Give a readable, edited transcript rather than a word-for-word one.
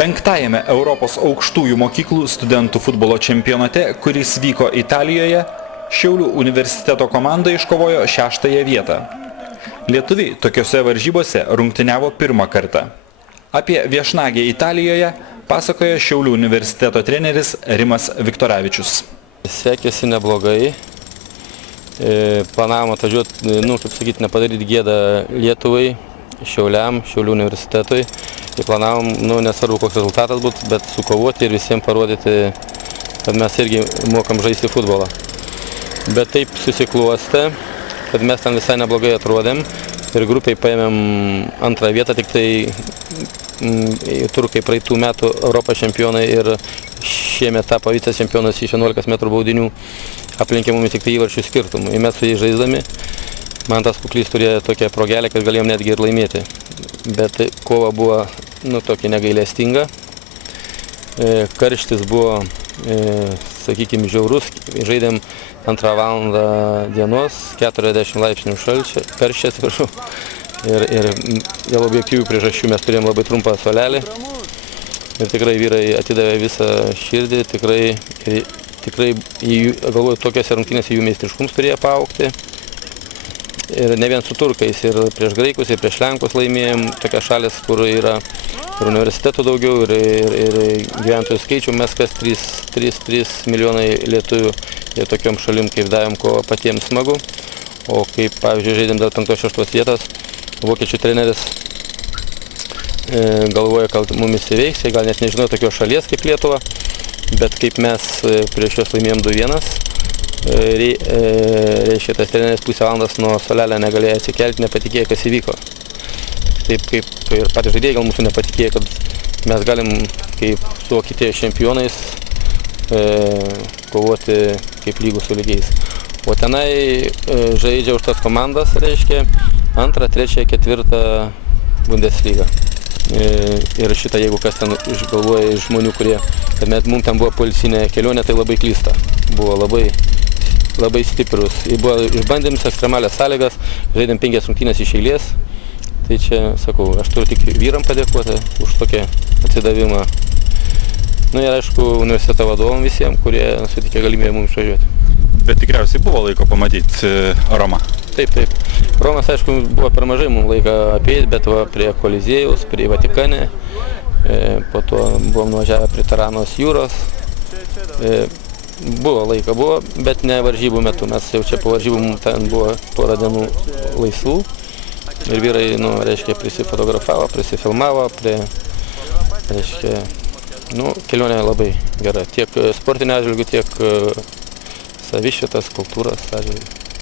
Penktajame Europos aukštųjų mokyklų studentų futbolo čempionate, kuris vyko Italijoje, Šiaulių universiteto komanda iškovojo 6-ąją vietą. Lietuviai tokiose varžybose rungtyniavo pirmą kartą. Apie viešnagę Italijoje pasakoja Šiaulių universiteto treneris Rimas Viktoravičius. Sekėsi neblogai. Planavom atvažiuoti, nepadaryti gėdą Lietuvai, Šiauliam, Šiaulių universitetui. Tai planavom, nesvarbu koks rezultatas būtų, bet sukovoti ir visiems parodyti, kad mes irgi mokam žaisti futbolą. Bet taip susikluostė, kad mes ten visai neblogai atrodėm ir grupiai paėmėm antrą vietą, tik tai turkai praeitų metų Europos čempionai ir šiemet tapo vicės čempionas iš 11 metrų baudinių, aplenkė mumis tik tai įvarčių skirtumų. Ir mes su jais žaisdami, man tas Kuklys turėjo tokią progelę, kad galėjom netgi ir laimėti. Bet kova buvo tokia negailestinga. Karštis buvo, sakykime, žiaurus. Žaidėm 2 valandą dienos, 40 laipsnių karščio, atsiprašau. Ir dėl objektyvių priežasčių mes turėjom labai trumpą suolelį. Ir tikrai vyrai atidavė visą širdį, tikrai galvoju, tokiose rungtynėse jų meistriškums turėjo paaugti. Ir ne vien su turkais, ir prieš graikus, ir prieš lenkus laimėjom, tokias šalis, kur yra ir universitetų daugiau, ir gyventojų skaičių, mes kas 3 milijonai lietuvių, ir tokiom šalim, kaip davėm, ko patiems smagu. O kaip, pavyzdžiui, žaidėm dėl 5-6 vietos, vokiečių treneris galvoja, kad mumis įveiks, gal net nežinau tokios šalies kaip Lietuva, bet kaip mes prieš juos laimėjom 2-1, reiškia, tas treneris pusę valandos nuo suolelio negalėjo atsikelti, nepatikėjo, kas įvyko. Taip kaip ir patys žaidėjai gal mūsų nepatikėjo, kad mes galim kaip su Vokietijos čempionais kovoti kaip lygų su lygiais. O tenai žaidžia už tas komandas, reiškia, 2, 3, 4 Bundesliga. Ir šitą, jeigu kas ten galvoja iš žmonių, kad mums ten buvo poilsinė kelionė, tai labai klysta. Buvo labai stiprus. Išbandėm ekstremalias sąlygas, žaidėm 5 rungtynes iš eilės. Tai čia, sakau, aš turiu tik vyram padėkoti už tokį atsidavimą. Ir aišku, universiteto vadovam visiems, kurie sutikė galimybę mums išvažiuoti. Bet tikriausiai buvo laiko pamatyti Romą. Taip. Romas, aišku, buvo per mažai mums laiką apeiti, bet prie Koliziejaus, prie Vatikane, po to buvom nuvažiavę prie Taranos jūros. Buvo laika, bet ne varžybų metu. Mes jau čia po varžybų ten buvo porą dienų laisvų. Ir vyrai, reiškia, prisifotografavo, prisifilmavo, reiškia, kelionė labai gera. Tiek sportinio atžvilgių, tiek savišvietos, kultūros atžvilgių.